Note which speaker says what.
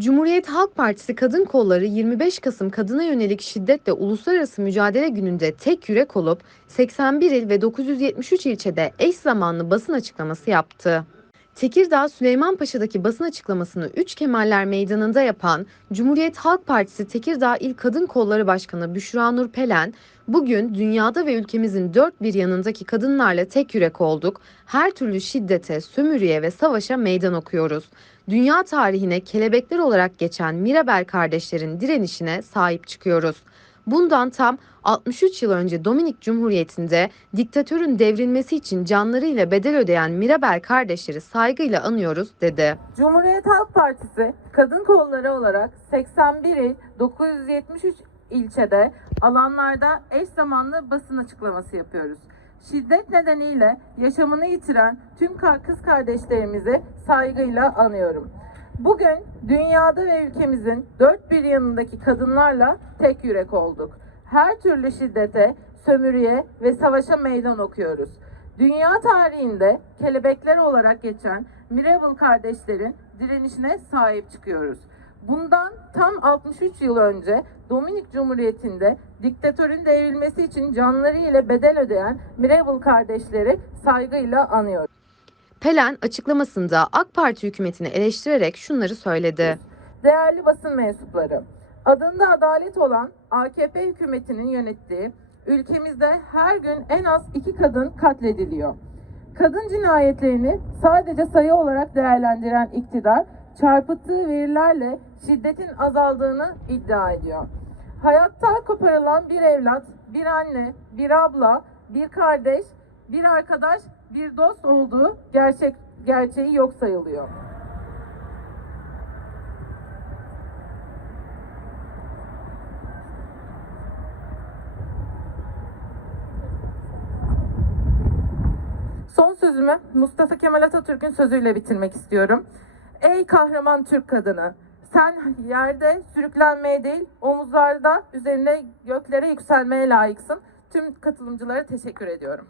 Speaker 1: Cumhuriyet Halk Partisi Kadın Kolları 25 Kasım Kadına Yönelik Şiddetle Uluslararası Mücadele Günü'nde tek yürek olup 81 il ve 973 ilçede eş zamanlı basın açıklaması yaptı. Tekirdağ Süleymanpaşa'daki basın açıklamasını 3 Kemaller Meydanı'nda yapan Cumhuriyet Halk Partisi Tekirdağ İl Kadın Kolları Başkanı Büşra Nur Pelen, bugün dünyada ve ülkemizin dört bir yanındaki kadınlarla tek yürek olduk. Her türlü şiddete, sömürüye ve savaşa meydan okuyoruz. Dünya tarihine kelebekler olarak geçen Mirabel kardeşlerin direnişine sahip çıkıyoruz. Bundan tam 63 yıl önce Dominik Cumhuriyeti'nde diktatörün devrilmesi için canlarıyla bedel ödeyen Mirabel kardeşleri saygıyla anıyoruz dedi.
Speaker 2: Cumhuriyet Halk Partisi kadın kolları olarak 81 il 973 ilçede alanlarda eş zamanlı basın açıklaması yapıyoruz. Şiddet nedeniyle yaşamını yitiren tüm kız kardeşlerimizi saygıyla anıyorum. Bugün dünyada ve ülkemizin dört bir yanındaki kadınlarla tek yürek olduk. Her türlü şiddete, sömürüye ve savaşa meydan okuyoruz. Dünya tarihinde kelebekler olarak geçen Mirabel kardeşlerin direnişine sahip çıkıyoruz. Bundan tam 63 yıl önce Dominik Cumhuriyeti'nde diktatörün devrilmesi için canları ile bedel ödeyen Mirabel kardeşleri saygıyla anıyoruz.
Speaker 1: Pelen açıklamasında AK Parti hükümetini eleştirerek şunları söyledi.
Speaker 2: Değerli basın mensupları, adında adalet olan AKP hükümetinin yönettiği ülkemizde her gün en az iki kadın katlediliyor. Kadın cinayetlerini sadece sayı olarak değerlendiren iktidar, çarpıttığı verilerle şiddetin azaldığını iddia ediyor. Hayatta koparılan bir evlat, bir anne, bir abla, bir kardeş, bir arkadaş, bir dost olduğu gerçek gerçeği yok sayılıyor. Son sözümü Mustafa Kemal Atatürk'ün sözüyle bitirmek istiyorum. Ey kahraman Türk kadını, sen yerde sürüklenmeye değil, omuzlarda üzerine göklere yükselmeye layıksın. Tüm katılımcılara teşekkür ediyorum.